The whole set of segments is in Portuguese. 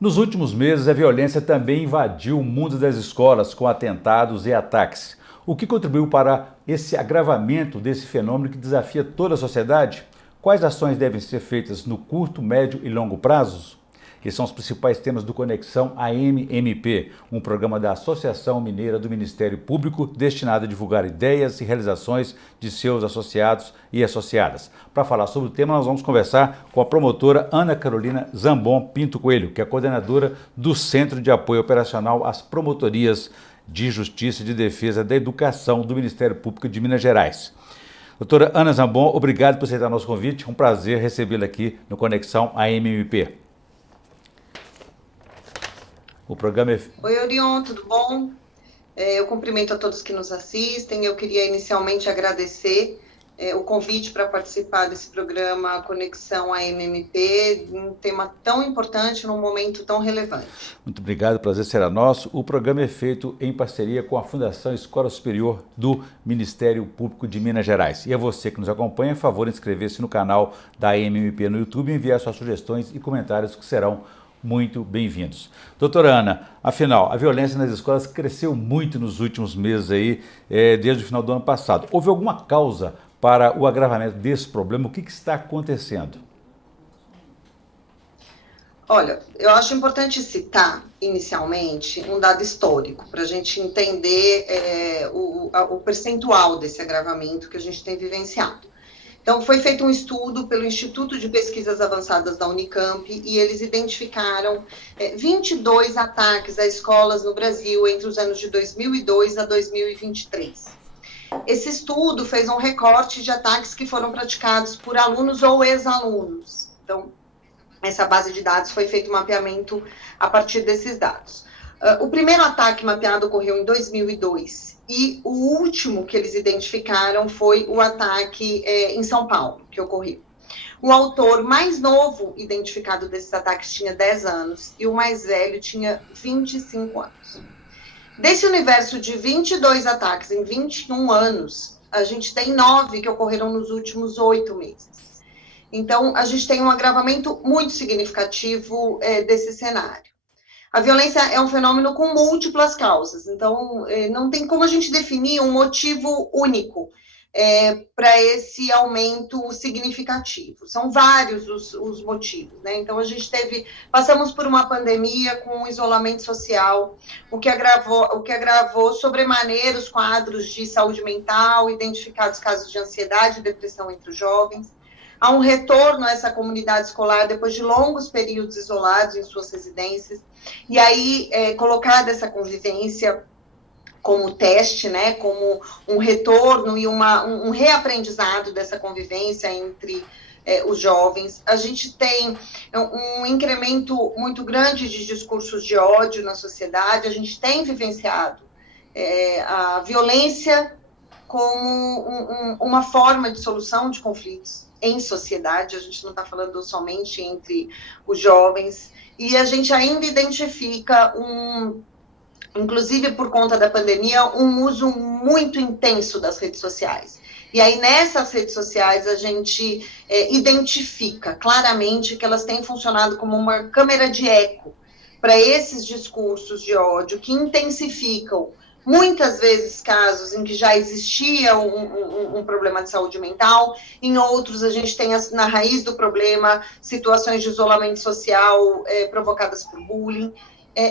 Nos últimos meses, a violência também invadiu o mundo das escolas com atentados e ataques. O que contribuiu para esse agravamento desse fenômeno que desafia toda a sociedade? Quais ações devem ser feitas no curto, médio e longo prazos? Esses são os principais temas do Conexão AMMP, um programa da Associação Mineira do Ministério Público destinado a divulgar ideias e realizações de seus associados e associadas. Para falar sobre o tema, nós vamos conversar com a promotora Ana Carolina Zambon Pinto Coelho, que é coordenadora do Centro de Apoio Operacional às Promotorias de Justiça e de Defesa da Educação do Ministério Público de Minas Gerais. Doutora Ana Zambon, obrigado por aceitar nosso convite. É um prazer recebê-la aqui no Conexão AMMP. O programa é... Oi, Orion, tudo bom? Eu cumprimento a todos que nos assistem. Eu queria inicialmente agradecer o convite para participar desse programa Conexão AMMP, um tema tão importante num momento tão relevante. Muito obrigado, o prazer será nosso. O programa é feito em parceria com a Fundação Escola Superior do Ministério Público de Minas Gerais. E a você que nos acompanha, por favor, inscrever-se no canal da AMMP no YouTube e enviar suas sugestões e comentários que serão muito bem-vindos. Doutora Ana, afinal, a violência nas escolas cresceu muito nos últimos meses aí, desde o final do ano passado. Houve alguma causa para o agravamento desse problema? O que está acontecendo? Olha, eu acho importante citar, inicialmente, um dado histórico, para a gente entender o percentual desse agravamento que a gente tem vivenciado. Então, foi feito um estudo pelo Instituto de Pesquisas Avançadas da Unicamp e eles identificaram 22 ataques a escolas no Brasil entre os anos de 2002 a 2023. Esse estudo fez um recorte de ataques que foram praticados por alunos ou ex-alunos. Então, essa base de dados foi feito um mapeamento a partir desses dados. O primeiro ataque mapeado ocorreu em 2002 e o último que eles identificaram foi o ataque em São Paulo, que ocorreu. O autor mais novo identificado desses ataques tinha 10 anos e o mais velho tinha 25 anos. Desse universo de 22 ataques em 21 anos, a gente tem 9 que ocorreram nos últimos 8 meses. Então, a gente tem um agravamento muito significativo desse cenário. A violência é um fenômeno com múltiplas causas, então não tem como a gente definir um motivo único para esse aumento significativo. São vários os motivos, né? Então passamos por uma pandemia com um isolamento social, o que agravou sobremaneira os quadros de saúde mental, identificados casos de ansiedade e depressão entre os jovens. Há um retorno a essa comunidade escolar depois de longos períodos isolados em suas residências. E aí, colocada essa convivência como teste, né, como um retorno e um reaprendizado dessa convivência entre os jovens. A gente tem um incremento muito grande de discursos de ódio na sociedade. A gente tem vivenciado a violência como uma forma de solução de conflitos em sociedade. A gente não está falando somente entre os jovens, e a gente ainda identifica, inclusive por conta da pandemia, um uso muito intenso das redes sociais. E aí, nessas redes sociais, a gente identifica claramente que elas têm funcionado como uma câmera de eco para esses discursos de ódio que intensificam muitas vezes casos em que já existia um problema de saúde mental, em outros a gente tem na raiz do problema situações de isolamento social provocadas por bullying.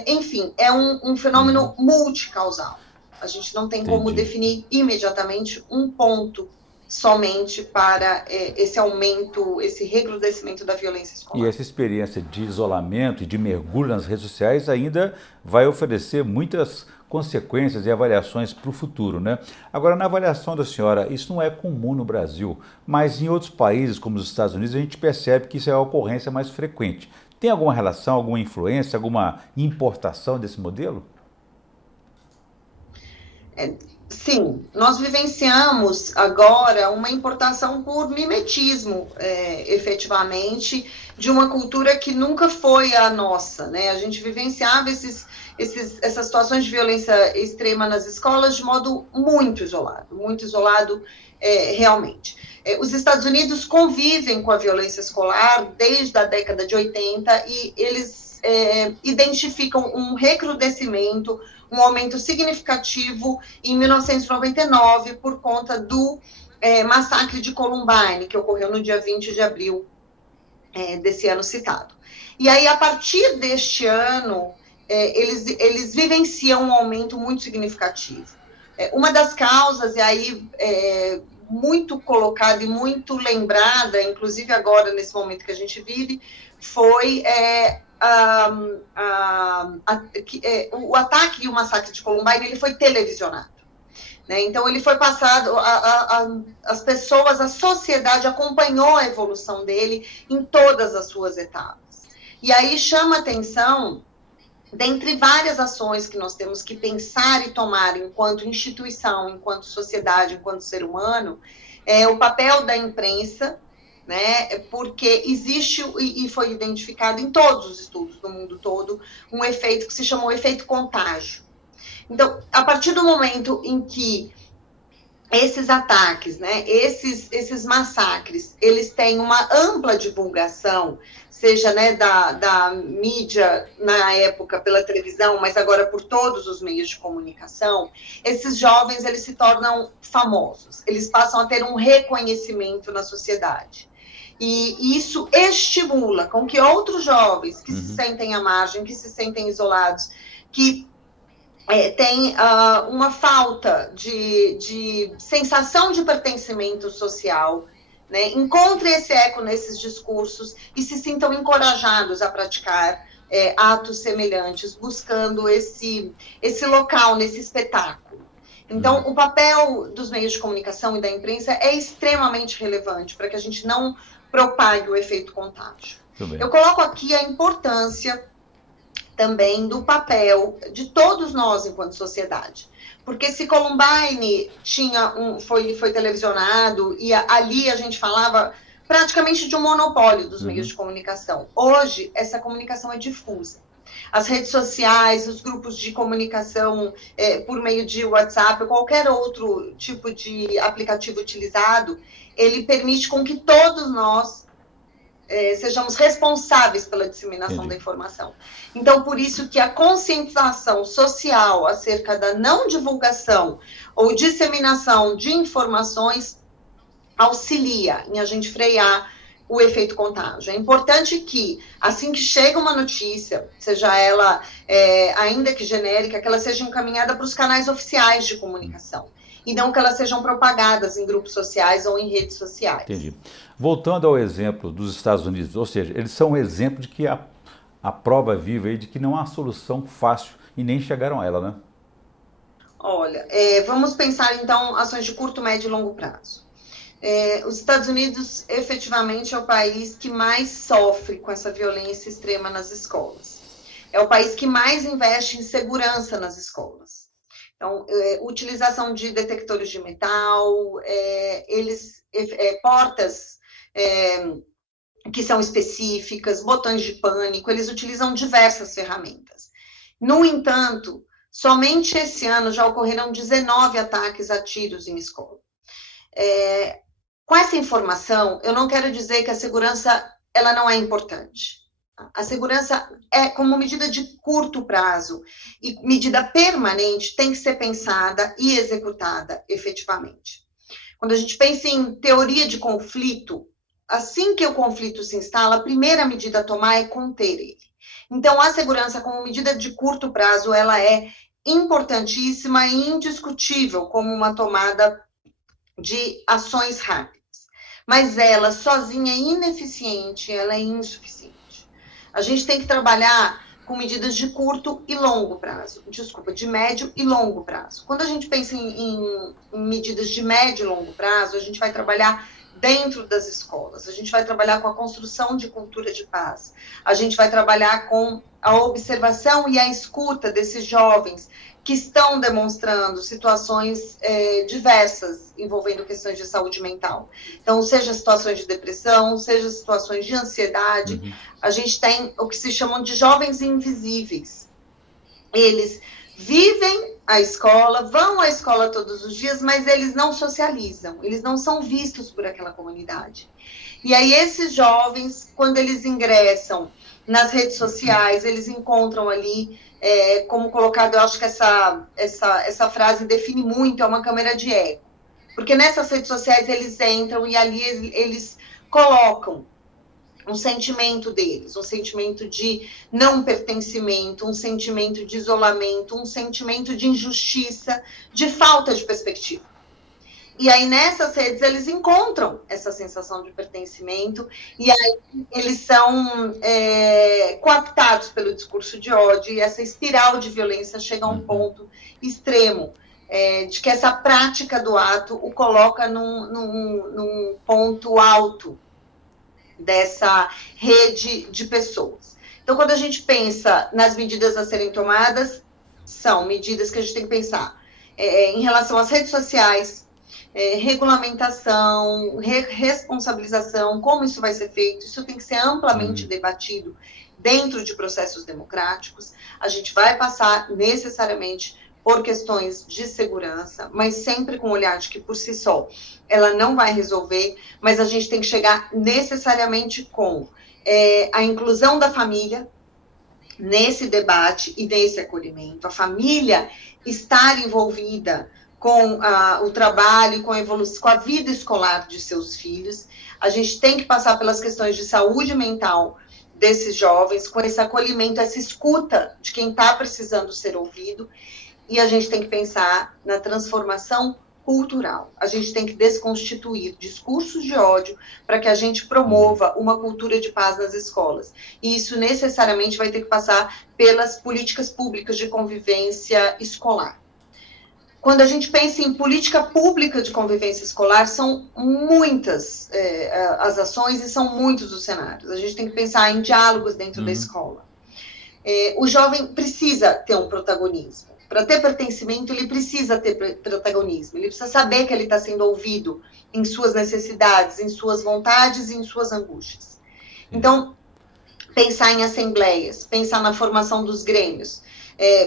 Enfim, é um fenômeno multicausal. A gente não tem como definir imediatamente um ponto somente para esse aumento, esse recrudescimento da violência escolar. E essa experiência de isolamento e de mergulho nas redes sociais ainda vai oferecer muitas consequências e avaliações para o futuro, né? Agora, na avaliação da senhora, isso não é comum no Brasil, mas em outros países, como os Estados Unidos, a gente percebe que isso é a ocorrência mais frequente. Tem alguma relação, alguma influência, alguma importação desse modelo? Sim, nós vivenciamos agora uma importação por mimetismo, efetivamente, de uma cultura que nunca foi a nossa, né? A gente vivenciava essas situações de violência extrema nas escolas de modo muito isolado realmente. Os Estados Unidos convivem com a violência escolar desde a década de 80 e eles identificam um recrudescimento, um aumento significativo em 1999 por conta do massacre de Columbine, que ocorreu no dia 20 de abril desse ano citado. E aí, a partir deste ano, eles vivenciam um aumento muito significativo. Uma das causas, e aí muito colocada e muito lembrada, inclusive agora, nesse momento que a gente vive, foi o ataque e o massacre de Columbine. Ele foi televisionado, né? Então, ele foi passado, as pessoas, a sociedade acompanhou a evolução dele em todas as suas etapas. E aí chama atenção, dentre várias ações que nós temos que pensar e tomar enquanto instituição, enquanto sociedade, enquanto ser humano, o papel da imprensa, né? Porque existe, e foi identificado em todos os estudos do mundo todo, um efeito que se chamou efeito contágio. Então, a partir do momento em que esses ataques, né, esses massacres, eles têm uma ampla divulgação, seja, né, da mídia, na época pela televisão, mas agora por todos os meios de comunicação, esses jovens, eles se tornam famosos, eles passam a ter um reconhecimento na sociedade. E isso estimula com que outros jovens que se sentem à margem, que se sentem isolados, que tem uma falta de sensação de pertencimento social, né? Encontre esse eco nesses discursos e se sintam encorajados a praticar atos semelhantes, buscando esse local, nesse espetáculo. Então, o papel dos meios de comunicação e da imprensa é extremamente relevante para que a gente não propague o efeito contágio. Eu coloco aqui a importância também do papel de todos nós enquanto sociedade. Porque se Columbine foi televisionado e ali a gente falava praticamente de um monopólio dos meios de comunicação. Hoje, essa comunicação é difusa. As redes sociais, os grupos de comunicação por meio de WhatsApp, ou qualquer outro tipo de aplicativo utilizado, ele permite com que todos nós sejamos responsáveis pela disseminação da informação. Então, por isso que a conscientização social acerca da não divulgação ou disseminação de informações auxilia em a gente frear o efeito contágio. É importante que, assim que chega uma notícia, seja ela ainda que genérica, que ela seja encaminhada para os canais oficiais de comunicação, e não que elas sejam propagadas em grupos sociais ou em redes sociais. Entendi. Voltando ao exemplo dos Estados Unidos, ou seja, eles são um exemplo de que a prova viva aí de que não há solução fácil e nem chegaram a ela, né? Olha, vamos pensar então ações de curto, médio e longo prazo. Os Estados Unidos efetivamente é o país que mais sofre com essa violência extrema nas escolas. É o país que mais investe em segurança nas escolas. Então, utilização de detectores de metal, portas que são específicas, botões de pânico, eles utilizam diversas ferramentas. No entanto, somente esse ano já ocorreram 19 ataques a tiros em escola. Com essa informação, eu não quero dizer que a segurança ela não é importante. A segurança como medida de curto prazo e medida permanente tem que ser pensada e executada efetivamente. Quando a gente pensa em teoria de conflito, assim que o conflito se instala, a primeira medida a tomar é conter ele. Então, a segurança como medida de curto prazo, ela é importantíssima e indiscutível como uma tomada de ações rápidas. Mas ela sozinha é ineficiente, ela é insuficiente. A gente tem que trabalhar com medidas de curto e longo prazo. De médio e longo prazo. Quando a gente pensa em medidas de médio e longo prazo, a gente vai trabalhar dentro das escolas, a gente vai trabalhar com a construção de cultura de paz, a gente vai trabalhar com a observação e a escuta desses jovens que estão demonstrando situações diversas envolvendo questões de saúde mental. Então, seja situações de depressão, seja situações de ansiedade, a gente tem o que se chamam de jovens invisíveis. Eles vivem a escola, vão à escola todos os dias, mas eles não socializam, eles não são vistos por aquela comunidade. E aí esses jovens, quando eles ingressam nas redes sociais, eles encontram ali, como colocado, eu acho que essa frase define muito, é uma câmera de eco. Porque nessas redes sociais eles entram e ali eles colocam um sentimento deles, um sentimento de não pertencimento, um sentimento de isolamento, um sentimento de injustiça, de falta de perspectiva. E aí, nessas redes, eles encontram essa sensação de pertencimento, e aí eles são cooptados pelo discurso de ódio, e essa espiral de violência chega a um ponto extremo, de que essa prática do ato o coloca num ponto alto dessa rede de pessoas. Então, quando a gente pensa nas medidas a serem tomadas, são medidas que a gente tem que pensar em relação às redes sociais, regulamentação, responsabilização, como isso vai ser feito, isso tem que ser amplamente debatido dentro de processos democráticos. A gente vai passar necessariamente por questões de segurança, mas sempre com o olhar de que por si só ela não vai resolver, mas a gente tem que chegar necessariamente com a inclusão da família nesse debate e nesse acolhimento, a família estar envolvida com o trabalho, com a vida escolar de seus filhos. A gente tem que passar pelas questões de saúde mental desses jovens, com esse acolhimento, essa escuta de quem está precisando ser ouvido, e a gente tem que pensar na transformação cultural. A gente tem que desconstituir discursos de ódio para que a gente promova uma cultura de paz nas escolas. E isso necessariamente vai ter que passar pelas políticas públicas de convivência escolar. Quando a gente pensa em política pública de convivência escolar, são muitas as ações e são muitos os cenários. A gente tem que pensar em diálogos dentro da escola. O jovem precisa ter um protagonismo. Para ter pertencimento, ele precisa ter protagonismo. Ele precisa saber que ele está sendo ouvido em suas necessidades, em suas vontades e em suas angústias. Então, pensar em assembleias, pensar na formação dos grêmios,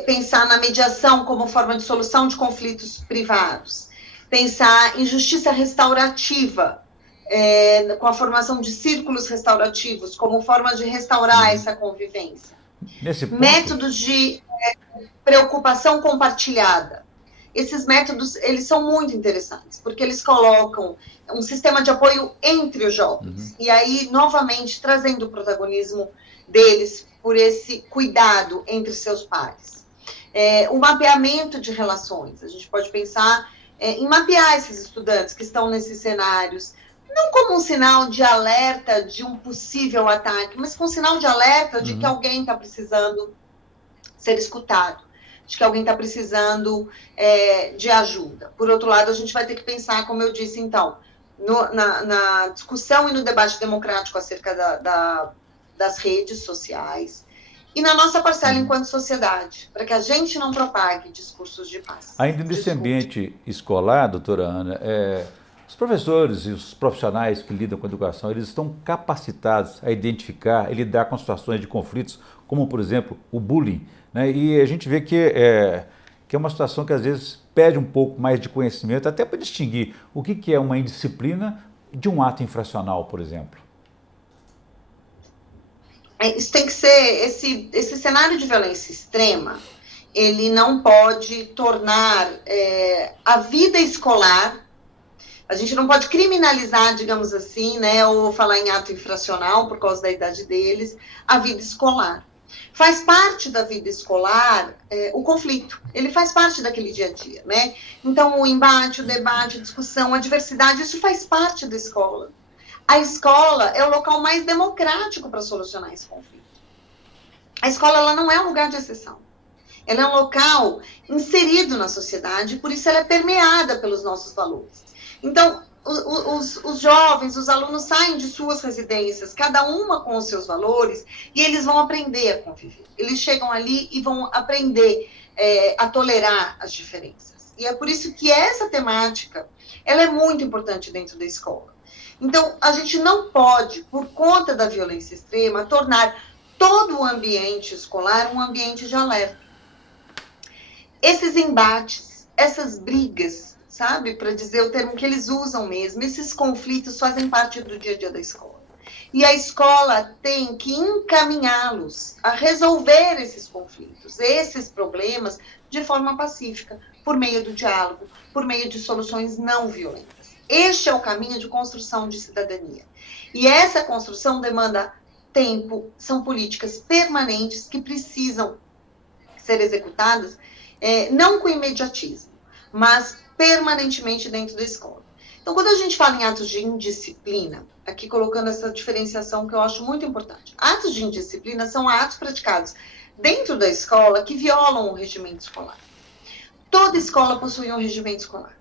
pensar na mediação como forma de solução de conflitos privados, pensar em justiça restaurativa, com a formação de círculos restaurativos, como forma de restaurar essa convivência. Métodos de preocupação compartilhada. Esses métodos, eles são muito interessantes, porque eles colocam um sistema de apoio entre os jovens, e aí, novamente, trazendo o protagonismo deles por esse cuidado entre seus pares. O mapeamento de relações, a gente pode pensar em mapear esses estudantes que estão nesses cenários, não como um sinal de alerta de um possível ataque, mas com um sinal de alerta de que alguém está precisando ser escutado, de que alguém está precisando de ajuda. Por outro lado, a gente vai ter que pensar, como eu disse, então, na discussão e no debate democrático acerca das redes sociais e na nossa parcela enquanto sociedade, para que a gente não propague discursos de paz. Ainda nesse ambiente escolar, doutora Ana, os professores e os profissionais que lidam com a educação, eles estão capacitados a identificar e lidar com situações de conflitos, como, por exemplo, o bullying, né? E a gente vê que é uma situação que, às vezes, pede um pouco mais de conhecimento, até para distinguir o que é uma indisciplina de um ato infracional, por exemplo. Isso tem que ser, esse cenário de violência extrema, ele não pode tornar a vida escolar. A gente não pode criminalizar, digamos assim, né, ou falar em ato infracional por causa da idade deles, a vida escolar. Faz parte da vida escolar o conflito, ele faz parte daquele dia a dia, né? Então, o embate, o debate, a discussão, a diversidade, isso faz parte da escola. A escola é o local mais democrático para solucionar esse conflito. A escola, ela não é um lugar de exceção. Ela é um local inserido na sociedade, por isso ela é permeada pelos nossos valores. Então, os jovens, os alunos saem de suas residências, cada uma com os seus valores, e eles vão aprender a conviver. Eles chegam ali e vão aprender a tolerar as diferenças. E é por isso que essa temática, ela é muito importante dentro da escola. Então, a gente não pode, por conta da violência extrema, tornar todo o ambiente escolar um ambiente de alerta. Esses embates, essas brigas, sabe, para dizer o termo que eles usam mesmo, esses conflitos fazem parte do dia a dia da escola. E a escola tem que encaminhá-los a resolver esses conflitos, esses problemas, de forma pacífica, por meio do diálogo, por meio de soluções não violentas. Este é o caminho de construção de cidadania. E essa construção demanda tempo, são políticas permanentes que precisam ser executadas, não com imediatismo, mas permanentemente dentro da escola. Então, quando a gente fala em atos de indisciplina, aqui colocando essa diferenciação que eu acho muito importante, atos de indisciplina são atos praticados dentro da escola que violam o regimento escolar. Toda escola possui um regimento escolar.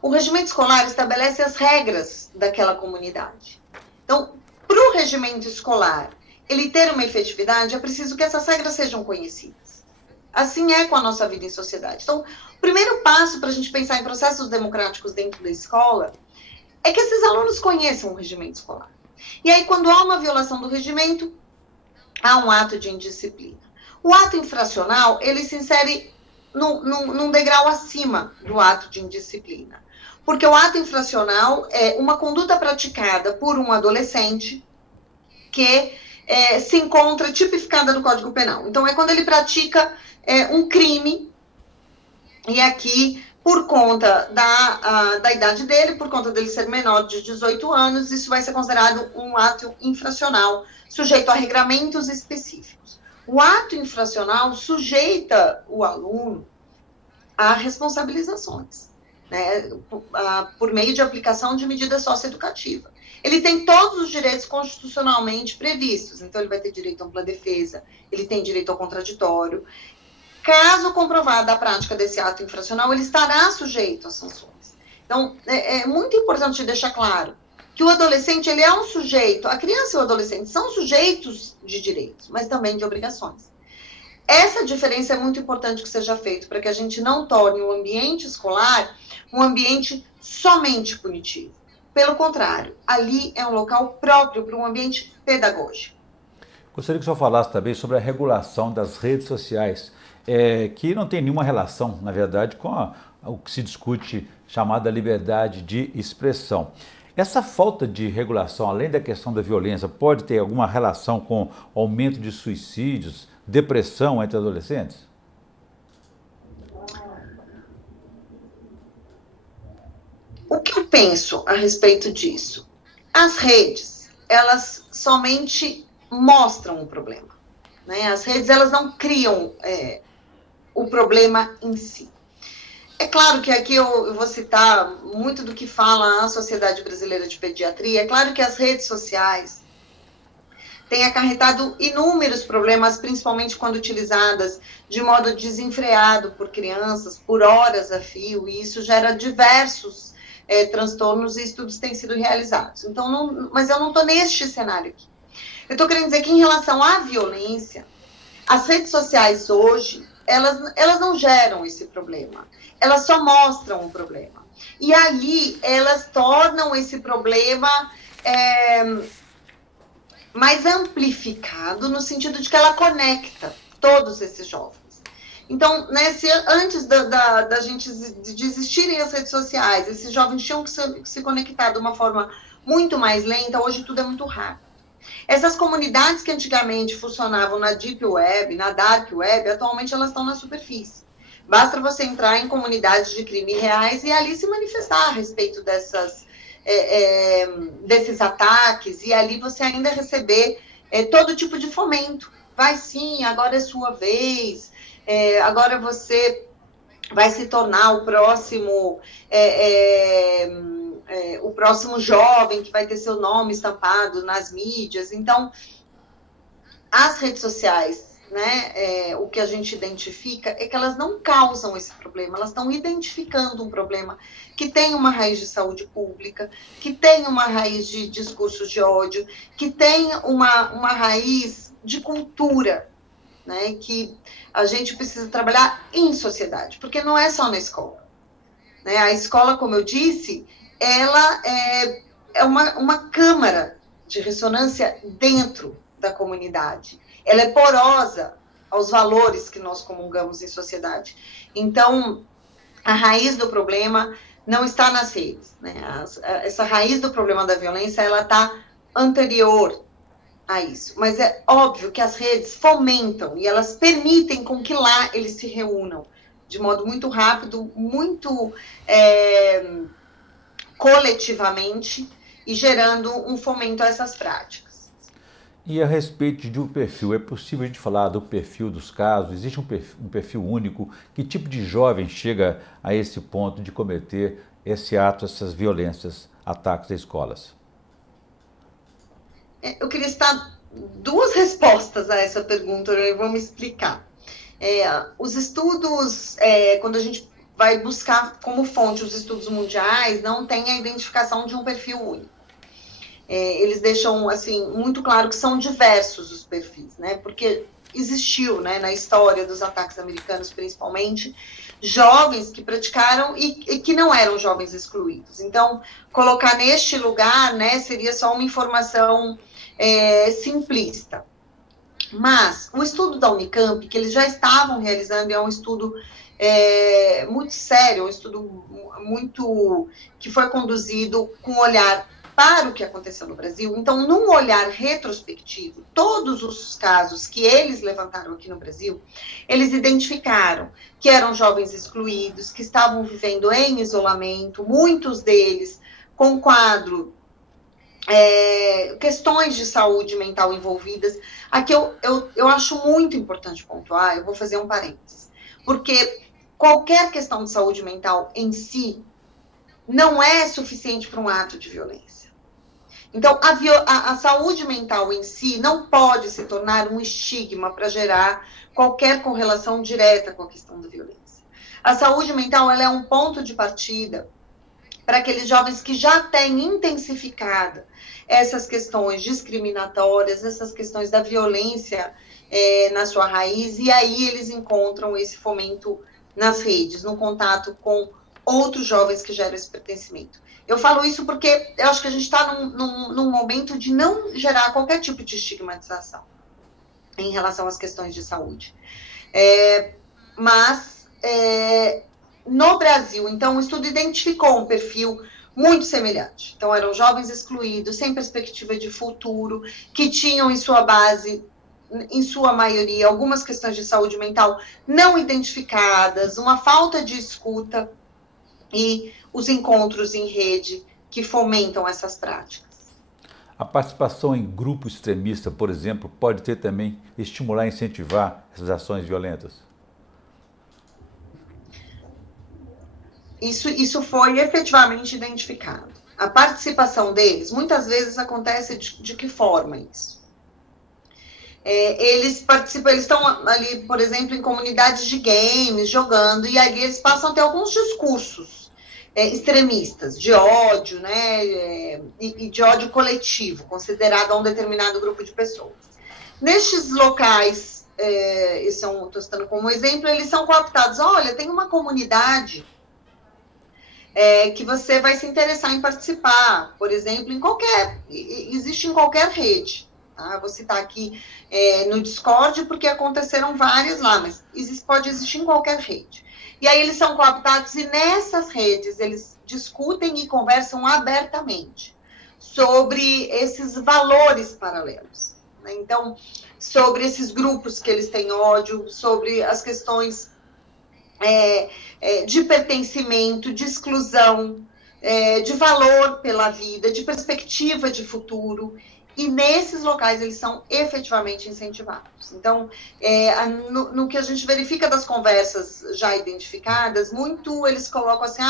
O regimento escolar estabelece as regras daquela comunidade. Então, para o regimento escolar ele ter uma efetividade, é preciso que essas regras sejam conhecidas. Assim é com a nossa vida em sociedade. Então, o primeiro passo para a gente pensar em processos democráticos dentro da escola é que esses alunos conheçam o regimento escolar. E aí, quando há uma violação do regimento, há um ato de indisciplina. O ato infracional, ele se insere num degrau acima do ato de indisciplina. Porque o ato infracional é uma conduta praticada por um adolescente que se encontra tipificada no Código Penal. Então, é quando ele pratica um crime, e aqui, por conta da idade dele, por conta dele ser menor de 18 anos, isso vai ser considerado um ato infracional, sujeito a regramentos específicos. O ato infracional sujeita o aluno a responsabilizações, né, por meio de aplicação de medida socioeducativa. Ele tem todos os direitos constitucionalmente previstos, então ele vai ter direito a ampla defesa, ele tem direito ao contraditório. Caso comprovada a prática desse ato infracional, ele estará sujeito às sanções. Então, é muito importante deixar claro que o adolescente, ele é um sujeito, a criança e o adolescente são sujeitos de direitos, mas também de obrigações. Essa diferença é muito importante que seja feita para que a gente não torne o ambiente escolar um ambiente somente punitivo. Pelo contrário, ali é um local próprio para um ambiente pedagógico. Gostaria que o senhor falasse também sobre a regulação das redes sociais, que não tem nenhuma relação, na verdade, com o que se discute chamada liberdade de expressão. Essa falta de regulação, além da questão da violência, pode ter alguma relação com aumento de suicídios, depressão entre adolescentes? O que eu penso a respeito disso? As redes, elas somente mostram o problema, né? As redes, elas não criam o problema em si. É claro que aqui eu vou citar muito do que fala a Sociedade Brasileira de Pediatria. É claro que as redes sociais têm acarretado inúmeros problemas, principalmente quando utilizadas de modo desenfreado por crianças, por horas a fio, e isso gera diversos transtornos, e estudos têm sido realizados. Então, mas eu não estou neste cenário aqui. Eu estou querendo dizer que, em relação à violência, as redes sociais hoje, elas não geram esse problema. Elas só mostram o problema. E aí, elas tornam esse problema mais amplificado, no sentido de que ela conecta todos esses jovens. Então, né, se antes da gente de existirem as redes sociais, esses jovens tinham que se conectar de uma forma muito mais lenta, hoje tudo é muito rápido. Essas comunidades que antigamente funcionavam na Deep Web, na Dark Web, atualmente elas estão na superfície. Basta você entrar em comunidades de crime reais e ali se manifestar a respeito desses ataques, e ali você ainda receber todo tipo de fomento. Vai sim, agora é sua vez, agora você vai se tornar o próximo jovem que vai ter seu nome estampado nas mídias. Então, as redes sociais, né, o que a gente identifica é que elas não causam esse problema, elas estão identificando um problema que tem uma raiz de saúde pública, que tem uma raiz de discursos de ódio, que tem uma raiz de cultura, né, que a gente precisa trabalhar em sociedade, porque não é só na escola. Né? A escola, como eu disse, ela é uma câmara de ressonância dentro da comunidade. Ela é porosa aos valores que nós comungamos em sociedade. Então, a raiz do problema não está nas redes. Né? Essa raiz do problema da violência, ela está anterior a isso. Mas é óbvio que as redes fomentam e elas permitem com que lá eles se reúnam de modo muito rápido, muito coletivamente e gerando um fomento a essas práticas. E a respeito de um perfil, é possível a gente falar do perfil dos casos? Existe um perfil único? Que tipo de jovem chega a esse ponto de cometer esse ato, essas violências, ataques a escolas? Eu queria citar duas respostas a essa pergunta, eu vou me explicar. Os estudos, quando a gente vai buscar como fonte os estudos mundiais, não tem a identificação de um perfil único. Eles deixam assim muito claro que são diversos os perfis, né? Porque existiu, né, na história dos ataques americanos, principalmente, jovens que praticaram e que não eram jovens excluídos. Então, colocar neste lugar, né, seria só uma informação simplista. Mas o estudo da Unicamp, que eles já estavam realizando, é um estudo muito sério, um estudo muito que foi conduzido com olhar para o que aconteceu no Brasil. Então, num olhar retrospectivo, todos os casos que eles levantaram aqui no Brasil, eles identificaram que eram jovens excluídos, que estavam vivendo em isolamento, muitos deles com quadro, questões de saúde mental envolvidas. Aqui eu acho muito importante pontuar, eu vou fazer um parênteses, porque qualquer questão de saúde mental em si não é suficiente para um ato de violência. Então, a saúde mental em si não pode se tornar um estigma para gerar qualquer correlação direta com a questão da violência. A saúde mental ela é um ponto de partida para aqueles jovens que já têm intensificado essas questões discriminatórias, essas questões da violência na sua raiz, e aí eles encontram esse fomento nas redes, no contato com outros jovens que geram esse pertencimento. Eu falo isso porque eu acho que a gente está num momento de não gerar qualquer tipo de estigmatização em relação às questões de saúde. Mas no Brasil, então, o estudo identificou um perfil muito semelhante. Então, eram jovens excluídos, sem perspectiva de futuro, que tinham em sua base, em sua maioria, algumas questões de saúde mental não identificadas, uma falta de escuta e os encontros em rede que fomentam essas práticas. A participação em grupo extremista, por exemplo, pode ter também estimular e incentivar essas ações violentas? Isso foi efetivamente identificado. A participação deles, muitas vezes acontece de que forma isso? Eles participam, eles estão ali, por exemplo, em comunidades de games, jogando, e ali eles passam a ter alguns discursos extremistas, de ódio, né, e de ódio coletivo, considerado a um determinado grupo de pessoas. Nestes locais, estou citando como exemplo, eles são cooptados. Olha, tem uma comunidade que você vai se interessar em participar, por exemplo, existe em qualquer rede. Tá? Vou citar aqui no Discord, porque aconteceram várias lá, mas pode existir em qualquer rede. E aí eles são cooptados e nessas redes eles discutem e conversam abertamente sobre esses valores paralelos. Né? Então, sobre esses grupos que eles têm ódio, sobre as questões de pertencimento, de exclusão, de valor pela vida, de perspectiva de futuro. E nesses locais eles são efetivamente incentivados. Então, no que a gente verifica das conversas já identificadas, muito eles colocam assim,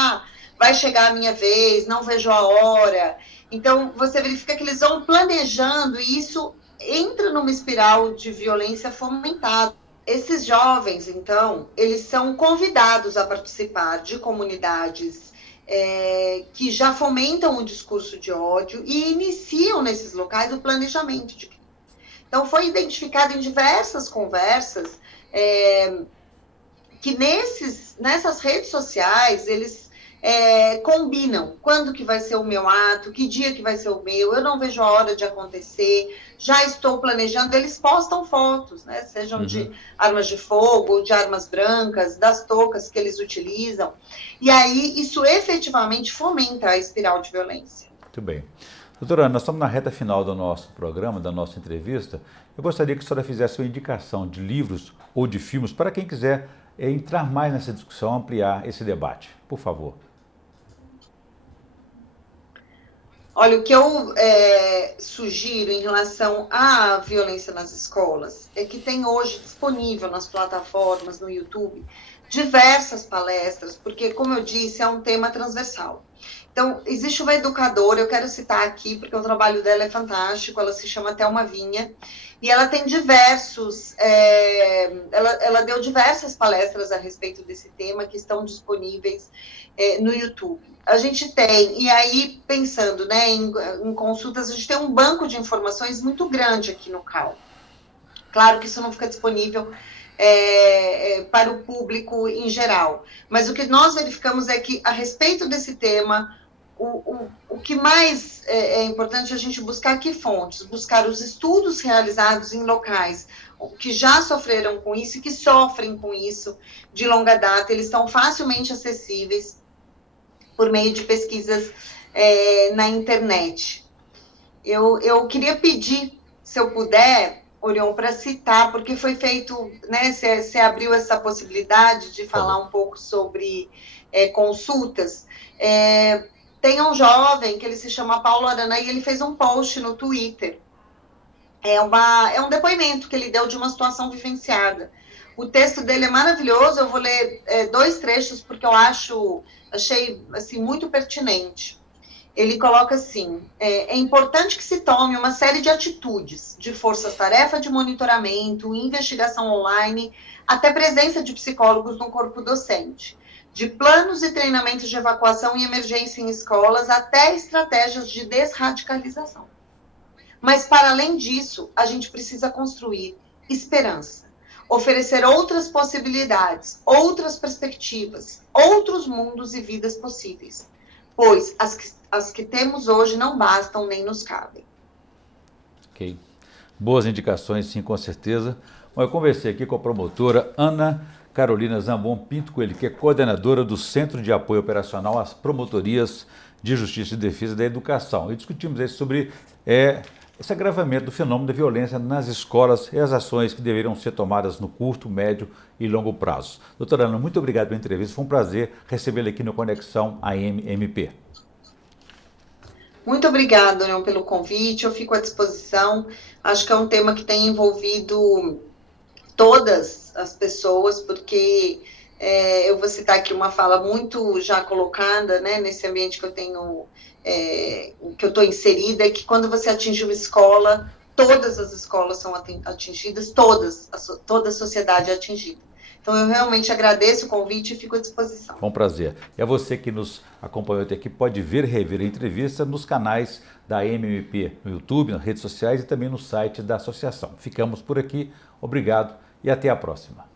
vai chegar a minha vez, não vejo a hora. Então, você verifica que eles vão planejando e isso entra numa espiral de violência fomentada. Esses jovens, então, eles são convidados a participar de comunidades que já fomentam o discurso de ódio e iniciam nesses locais o planejamento de crime. Então, foi identificado em diversas conversas que nessas redes sociais, eles combinam quando que vai ser o meu ato, que dia que vai ser o meu, eu não vejo a hora de acontecer, já estou planejando, eles postam fotos, né, sejam de armas de fogo, de armas brancas, das toucas que eles utilizam, e aí isso efetivamente fomenta a espiral de violência. Muito bem. Doutora Ana, nós estamos na reta final do nosso programa, da nossa entrevista. Eu gostaria que a senhora fizesse uma indicação de livros ou de filmes para quem quiser entrar mais nessa discussão, ampliar esse debate. Por favor. Olha, o que eu sugiro em relação à violência nas escolas é que tem hoje disponível nas plataformas, no YouTube, diversas palestras, porque, como eu disse, é um tema transversal. Então, existe uma educadora, eu quero citar aqui, porque o trabalho dela é fantástico, ela se chama Thelma Vinha, e ela tem ela deu diversas palestras a respeito desse tema que estão disponíveis no YouTube. A gente tem, e aí pensando em consultas, a gente tem um banco de informações muito grande aqui no CAL. Claro que isso não fica disponível para o público em geral, mas o que nós verificamos é que, a respeito desse tema, o que mais é importante é a gente buscar que fontes, buscar os estudos realizados em locais que já sofreram com isso e que sofrem com isso de longa data, eles estão facilmente acessíveis por meio de pesquisas na internet. Eu queria pedir, se eu puder, Orion, para citar, porque foi feito, né, você abriu essa possibilidade de falar um pouco sobre consultas. Tem um jovem que ele se chama Paulo Arana e ele fez um post no Twitter. É um depoimento que ele deu de uma situação vivenciada. O texto dele é maravilhoso, eu vou ler 2 trechos porque eu achei assim, muito pertinente. Ele coloca assim: é importante que se tome uma série de atitudes, de forças-tarefa de monitoramento, investigação online, até presença de psicólogos no corpo docente, de planos e treinamentos de evacuação e emergência em escolas, até estratégias de desradicalização. Mas, para além disso, a gente precisa construir esperança, oferecer outras possibilidades, outras perspectivas, outros mundos e vidas possíveis, pois as que temos hoje não bastam nem nos cabem. Ok. Boas indicações, sim, com certeza. Bom, eu conversei aqui com a promotora Ana Carolina Zambon Pinto Coelho, que é coordenadora do Centro de Apoio Operacional às Promotorias de Justiça e Defesa da Educação. E discutimos aí sobre esse agravamento do fenômeno da violência nas escolas e as ações que deveriam ser tomadas no curto, médio e longo prazo. Doutora Ana, muito obrigado pela entrevista. Foi um prazer recebê-la aqui no Conexão AM-MP. Muito obrigada, Leon, pelo convite. Eu fico à disposição. Acho que é um tema que tem envolvido todas as pessoas, porque eu vou citar aqui uma fala muito já colocada, né, nesse ambiente que eu tenho, que eu estou inserida, é que quando você atinge uma escola, todas as escolas são atingidas, toda a sociedade é atingida. Então, eu realmente agradeço o convite e fico à disposição. Foi um prazer. E a você que nos acompanhou até aqui pode ver e rever a entrevista nos canais da MMP, no YouTube, nas redes sociais e também no site da associação. Ficamos por aqui. Obrigado e até a próxima.